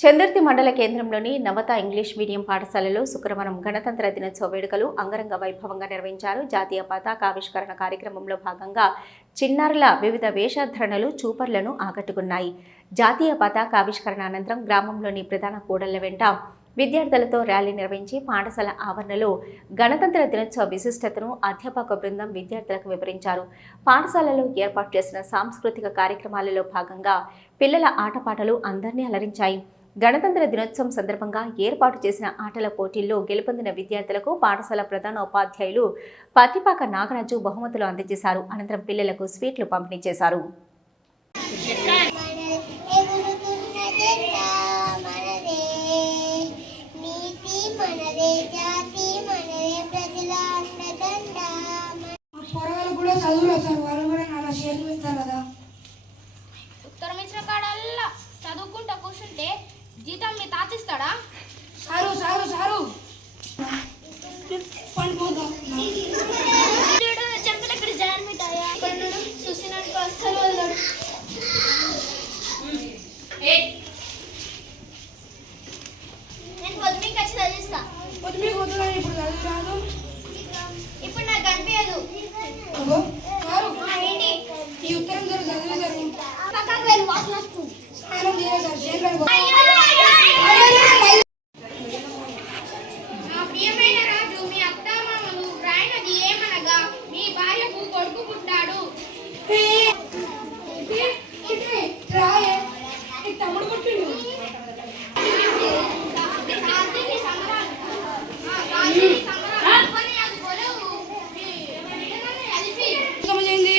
చందర్తి మండల కేంద్రంలోని నవత English medium పాఠశాలలో శుక్రవారం గణతంత్ర దినోత్సవ వేడుకలు అంగరంగ వైభవంగా నిర్వహించారు. జాతీయ పతాకావిష్కరణ కార్యక్రమంలో భాగంగా చిన్నారుల వివిధ వేషధరణలు చూపర్లను ఆకట్టుకున్నాయి. జాతీయ పతాకావిష్కరణ అనంతరం గ్రామంలోని ప్రధాన కూడళ్ళ వెంట విద్యార్థులతో ర్యాలీ నిర్వహించి పాఠశాల ఆవరణలో గణతంత్ర దినోత్సవ విశిష్టతను అధ్యాపక బృందం విద్యార్థులకు వివరించారు. పాఠశాలలో ఏర్పాటు చేసిన సాంస్కృతిక కార్యక్రమాలలో భాగంగా పిల్లల ఆటపాటలు అందరినీ అలరించాయి. గణతంత్ర దినోత్సవం సందర్భంగా ఏర్పాటు చేసిన ఆటల పోటీల్లో గెలుపొందిన విద్యార్థులకు పాఠశాల ప్రధాన ఉపాధ్యాయులు పతిపాక నాగరాజు బహుమతులు అందజేశారు. అనంతరం పిల్లలకు స్వీట్లు పంపిణీ చేశారు. కూడా చదువులు వస్తారు వాళ్ళు కూడా నాలుగు షేర్లు ఇస్తారు కదా. జీతం మీ తాతిస్తాడా సారు సారు సారు పండుకోదా చూడు చెంపలు ఇక్కడ జాన్ మిఠాయా కొనడం చూసినాక అస్సలు వదలడు నేను పొద్దున్నకి వచ్చి చదివిస్తా పొద్దు మీకు వద్దు ఇప్పుడు చదువు రాదు కొడుకు పుట్టాడు రాయే ఈ తమ్ముడు పుట్టిండు శాంతిని సంబరాలు. ఆ, శాంతిని సంబరాలు. కొని అది కొలువు. మీ బిడ్డలను అలిపి. సమజైంది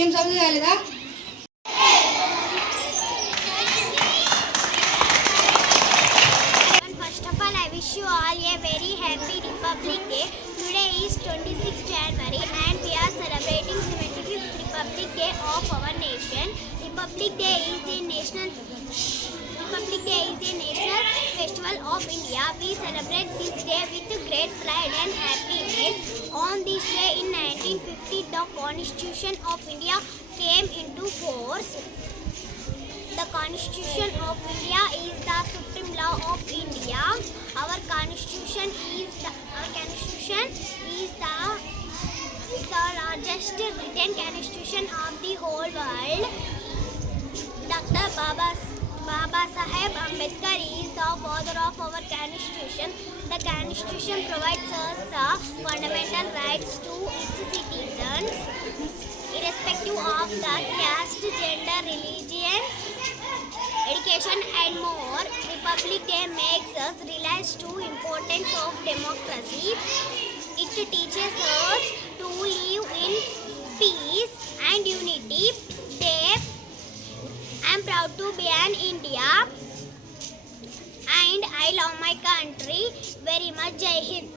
ఏం చదువు కాలేదా First of all, I wish you all a very happy Republic Day. Today is 26th January and we are celebrating 75th Republic Day of our nation. Republic Day is the national Republic Day is the national festival of India. We celebrate this day with great pride and happiness. On this day in 1950, the Constitution of India came into force. The Constitution of India is the supreme law of India. Our Constitution is the our Constitution Constitution of the whole world. Dr. Baba Baba Saheb Ambedkar is the father of our Constitution. The Constitution provides us the fundamental rights to its citizens, irrespective of the caste, gender, religion, education and more. Republic Day makes us realize the importance of democracy. It teaches us proud to be an India and I love my country very much. Jai Hind.